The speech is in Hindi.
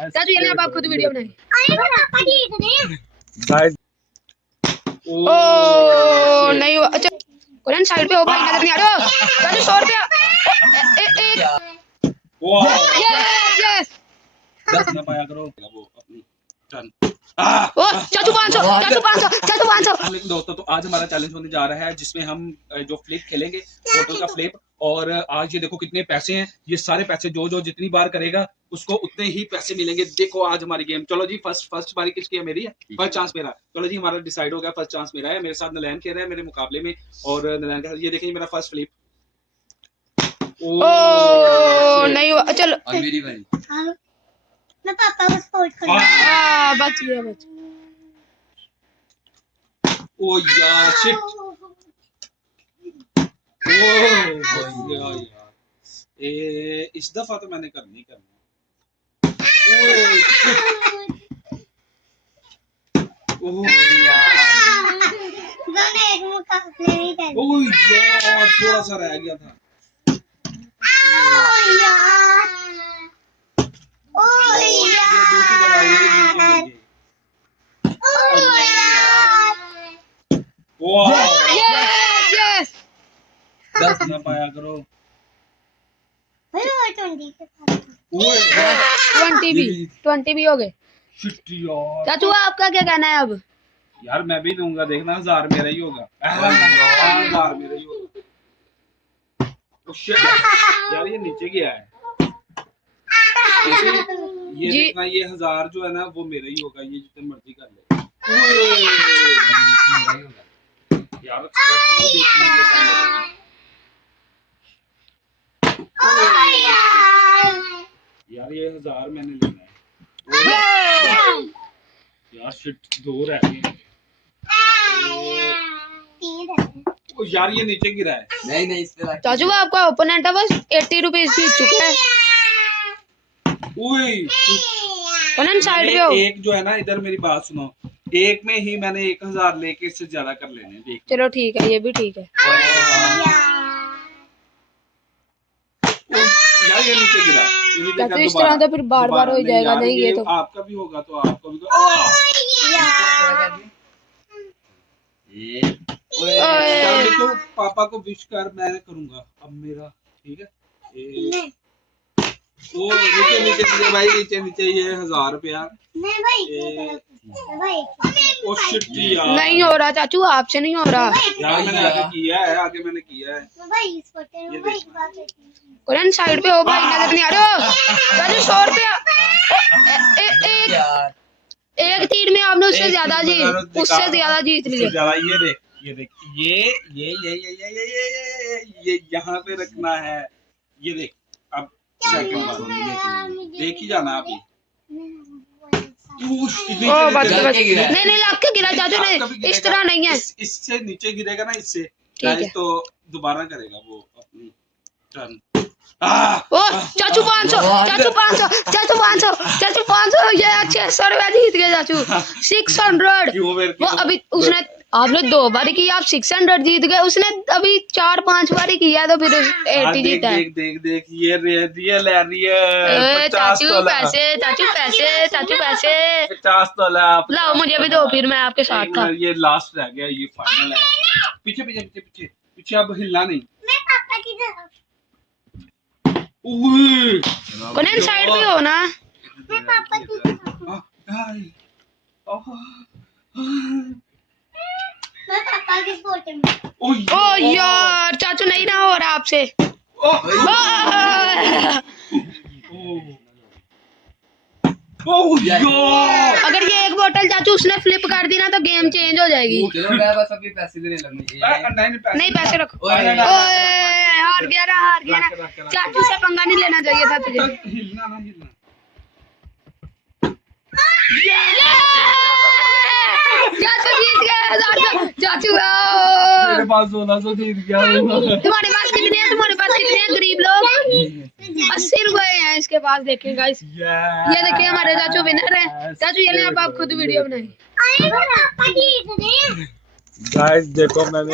चाचू ये आप खुद वीडियो बनाए। ओ नहीं हुआ। अच्छा कुरन साइड पे हो भाई, नजर नहीं आ रहा। चाचू 100 रुपया। यस ना पाया करो वो अपनी टर्न। ओ चाचू 500, चाचू 500, चाचू 500। दोस्तों तो आज हमारा चैलेंज होने जा रहा है जिसमें हम जो फ्लिप खेलेंगे, बोतल का फ्लिप। और आज ये देखो कितने पैसे हैं। ये सारे पैसे जो जो जितनी बार करेगा उसको उतने ही पैसे मिलेंगे। देखो आज हमारी गेम। चलो जी, फर्स्ट बारी किसकी है? मेरी है। फर्स्ट चांस मेरा। चलो जी, हमारा डिसाइड हो गया। फर्स्ट चांस मेरा है। मेरे साथ नलैन खेल रहा है मेरे मुकाबले में। और नलैन का ये देखिए मेरा फर्स्ट फ्लिप। ओ नहीं हुआ। चलो मेरी बारी। मैं पापा को सपोर्ट करूंगा। बच गया बच। ओ यार शिट। ओ यार इस दफा तो मैंने करनी करना। ओह एक मुकाबले नहीं कर। ओह यार थोड़ा सा रह गया था। दूसरी दफा ये नीचे गिर गई। यस दस ना पाया करो। 20 भी हो गए। शिट यार। चाचू आपका क्या कहना है अब? यार मैं भी लूंगा, देखना 1000 मेरा ही होगा। 1000 मेरा ही होगा। Oh shit, यार ये नीचे गया है। ये जी। देखना, ये 1000 जो है ना वो मेरा ही होगा। ये जितने मर्जी कर ले। यार यार ये 1000 मैंने लेना है। यार शिट, 2 रह गए। ओ यार ये नीचे गिरा है। नहीं इस पे चाचू आपका ओपोनेंट है बस 80 रुपीज जीत चुका है। ओपोनेंट साइड पे हो। एक जो है ना, इधर मेरी बात सुनो। एक में ही मैंने 1000 लेके इससे ज्यादा कर लेने। देख चलो ठीक है, ये भी ठीक है। यार ये नीचे गिरा। चाचू इस तरह तो फिर बार बार हो जाएगा। नहीं ये तो आपका भी होगा तो आपका भी तो। तो पापा को विश कर, मैं करूंगा अब मेरा। ठीक है। ओ नीचे नीचे नीचे भाई, नीचे नीचे। ये 1000 रुपया। ओ शिट यार। नहीं हो रहा चाचू, आपसे नहीं हो रहा यार मैंने आगे किया है, आगे मैंने किया है। कुरन साइड पे हो भाई, नजर नहीं आ रहा। चाचू 100 रुपया। एक तीर में आपने उससे ज्यादा जीत लिया। ज्यादा। ये देख ये देख ये यहाँ पे रखना है। ये देख अब सेकंड बार देख ही जाना अभी। नहीं लग के गिरा चाचू ने। इस तरह नहीं है। इससे नीचे गिरेगा ना, इससे तो दोबारा करेगा वो अपनी टर्न। ओ चाचू 500, चाचू 500, चाचू 500, चाचू 500। ये 600 रुपया जीत गए चाचू। 600। वो अभी उसने, आपने 2 बारी की, आप 600 जीत गए। उसने अभी 4-5 बारी किया तो फिर 80 जीता है। देख ये रियल है। चाचू पैसे, चाचू पैसे, चाचू पैसे 50 तो लाओ, मुझे भी दो, फिर मैं आपके साथ था। ये लास्ट रह गया, ये फाइनल है। पीछे पीछे पीछे पीछे पीछे, अब हिलना नहीं। कौन साइड पे हो ना। ओ यार चाचू नहीं ना हो रहा आपसे। अगर ये एक बोतल चाचू उसने फ्लिप कर दी ना तो गेम चेंज हो जाएगी। चलो मैं बस अभी पैसे देने लगूंगी। नहीं पैसे रखो। हार गया ना। चाचू से पंगा नहीं लेना चाहिए था तुझे। हिलना ना हिलना। चाचू जीत गए। चाचू मेरे पास 1600 जीत गया। तुम्हारे पास कितने हैं? गरीब लोग 80 रुपए हैं इसके पास। देखिए गाइस, ये देखिए हमारे चाचू विनर है। चाचू ये आप खुद वीडियो बनाए। गाइस देखो मैंने